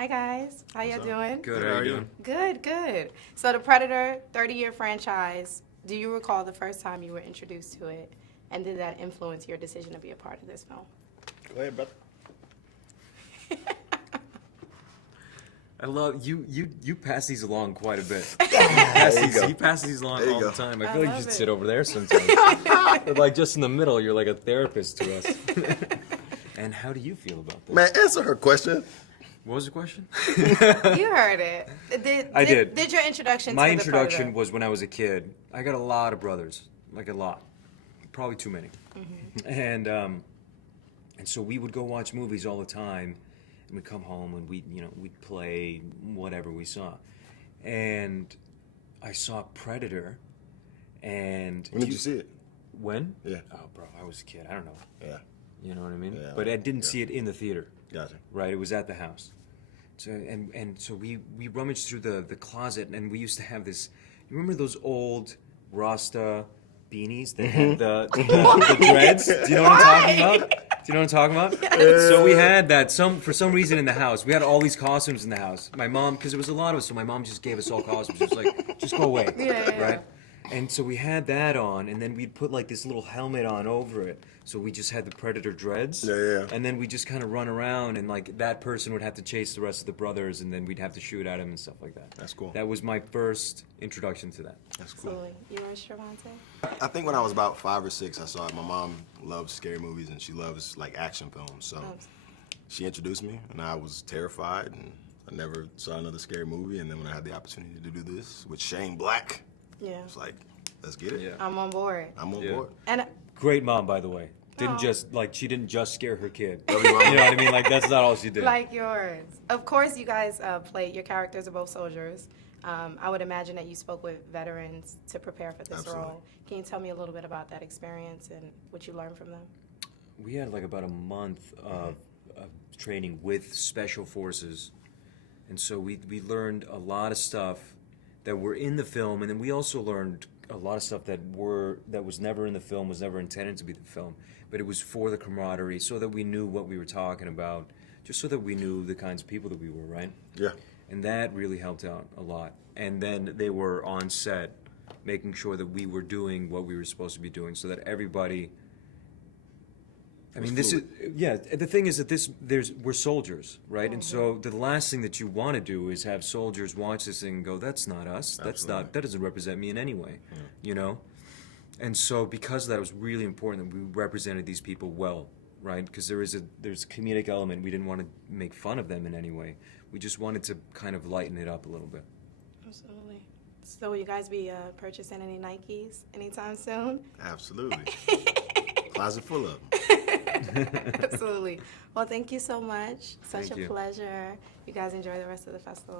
Hi guys, how y'all doing? Good, how are you doing? Good, good. So the Predator 30-year franchise, do you recall the first time you were introduced to it? And did that influence your decision to be a part of this film? Go ahead, brother. I love you. You pass these along quite a bit. You pass these along all the time. I feel like you should sit over there sometimes. Like just in the middle, you're like a therapist to us. And how do you feel about this? Man, answer her question. What was the question? You heard it. I did. Did your introduction My to the introduction Predator? was when I was a kid. I got a lot of brothers, like a lot, probably too many. And so we would go watch movies all the time, and we'd come home and we'd play whatever we saw. And I saw Predator, and When did you see it? when? Yeah. Oh, bro, I was a kid. I don't know. Yeah. You know what I mean? Yeah, But I didn't see it in the theater. Gotcha. Right, it was at the house. So so we rummaged through the closet, and we used to have this. You remember those old Rasta beanies that had the dreads? Do you know what I'm talking about? Do you know what I'm talking about? Yes. So we had that for some reason in the house. We had all these costumes in the house. My mom, because it was a lot of us, so my mom just gave us all costumes. She was like, just go away, Yeah. right? And so we had that on, and then we'd put like this little helmet on over it. So we just had the Predator dreads. Yeah. And then we just kind of run around, and like that person would have to chase the rest of the brothers, and then we'd have to shoot at him and stuff like that. That's cool. That was my first introduction to that. That's cool. Absolutely. You were Trevante? I think when I was about 5 or 6, I saw it. My mom loves scary movies, and she loves like action films. So she introduced me, and I was terrified, and I never saw another scary movie. And then when I had the opportunity to do this with Shane Black, Yeah. it's like, let's get it. Yeah. I'm on board. I'm on Yeah. board. And Great mom, by the way. Aw. She didn't just scare her kid. Love you, You Mama. know what I mean? Like that's not all she did. like yours. Of course, you guys played, your characters are both soldiers. I would imagine that you spoke with veterans to prepare for this Absolutely. role. Can you tell me a little bit about that experience and what you learned from them? We had like about a month of training with special forces, and so we learned a lot of stuff that were in the film, and then we also learned a lot of stuff that was never in the film, was never intended to be the film, but it was for the camaraderie, so that we knew what we were talking about, just so that we knew the kinds of people that we were, right? Yeah. And that really helped out a lot. And then they were on set, making sure that we were doing what we were supposed to be doing, so that everybody. I mean, this is the thing is that we're soldiers, right? And so the last thing that you want to do is have soldiers watch this thing and go, "That's not us. That doesn't represent me in any way," you know. And so because of that, it was really important that we represented these people well, right? Because there's a comedic element. We didn't want to make fun of them in any way. We just wanted to kind of lighten it up a little bit. Absolutely. So will you guys be purchasing any Nikes anytime soon? Absolutely. Closet full of them. Absolutely. Well, thank you so much. Such Thank a you. pleasure. You guys enjoy the rest of the festival.